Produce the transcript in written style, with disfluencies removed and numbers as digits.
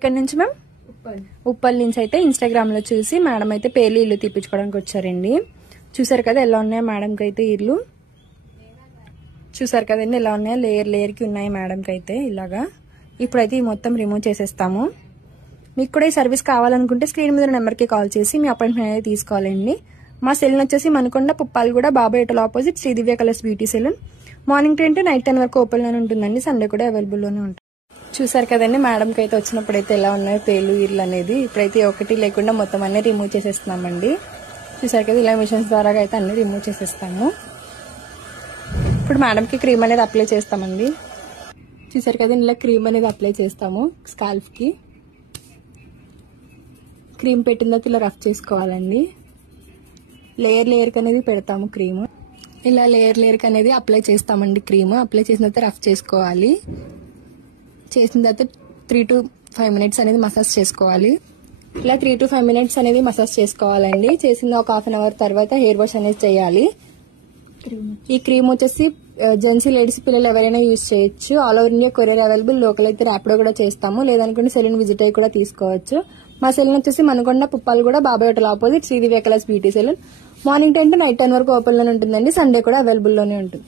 ఎక్కడి నుంచి మ్యామ్? ఉప్పల్ నుంచి అయితే ఇన్స్టాగ్రామ్ లో చూసి మేడం అయితే పేర్లు ఇల్లు తీపించుకోవడానికి వచ్చారండి. చూసారు కదా ఎలా ఉన్నాయో మేడంకి అయితే ఇల్లు. చూసారు కదండి ఎలా ఉన్నాయో, లేయర్ కి ఉన్నాయి మేడంకి అయితే ఇలాగా. ఇప్పుడైతే ఈ మొత్తం రిమూవ్ చేసేస్తాము. మీకు కూడా ఈ సర్వీస్ కావాలనుకుంటే స్క్రీన్ మీద నెంబర్కి కాల్ చేసి మీ అపాయింట్మెంట్ అనేది తీసుకోవాలండి. మా సెలూన్ వచ్చేసి మనకొండ Puppalaguda Babai hotel opposite Sridivya colours beauty salon. Morning 10 to night 10 వరకు ఓపెన్ లోనే ఉంటుందండి. సండే కూడా అవైలబుల్ లోనే ఉంటుంది. చూసారు కదండి మేడంకి అయితే వచ్చినప్పుడైతే ఎలా ఉన్నాయో పేర్లు ఇల్లు అనేది. ఇప్పుడైతే ఒకటి లేకుండా మొత్తం అన్ని రిమూవ్ చేసేస్తున్నామండి. చూసారు కదా ఇలా మిషన్స్ ద్వారా అయితే అన్ని రిమూవ్ చేసేస్తాము. ఇప్పుడు మేడంకి క్రీమ్ అనేది అప్లై చేస్తామండి. చూసారు కదా ఇలా క్రీమ్ అనేది అప్లై చేస్తాము స్కాల్ప్ కి. క్రీమ్ పెట్టిన తర్వాత ఇలా రఫ్ చేసుకోవాలండి. లేయర్ అనేది పెడతాము క్రీమ్. ఇలా లేయర్ అనేది అప్లై చేస్తామండి. క్రీమ్ అప్లై చేసిన తర్వాత రఫ్ చేసుకోవాలి. చేసిన తర్వాత 3 to 5 minutes అనేది మసాజ్ చేసుకోవాలి. ఇలా 3 to 5 minutes అనేది మసాజ్ చేసుకోవాలండి. చేసిన ఒక 1/2 hour తర్వాత హెయిర్ వాష్ అనేది చేయాలి. ఈ క్రీమ్ వచ్చేసి జెంట్స్ లేడీస్ పిల్లలు ఎవరైనా యూజ్ చేయొచ్చు. All over India courier available. Local అయితే ర్యాపిడో కూడా చేస్తాము. లేదనుకుంటే సెలూన్ విజిట్ అయ్యి కూడా తీసుకోవచ్చు. మా సెలూన్ వచ్చేసి మనకొండ Puppalaguda Babai hotel opposite Sridivya colours beauty salon. Morning 10 to night 10 వరకు ఓపెన్ లోనే ఉంటుందండి. సండే కూడా అవైలబుల్ లోనే ఉంటుంది.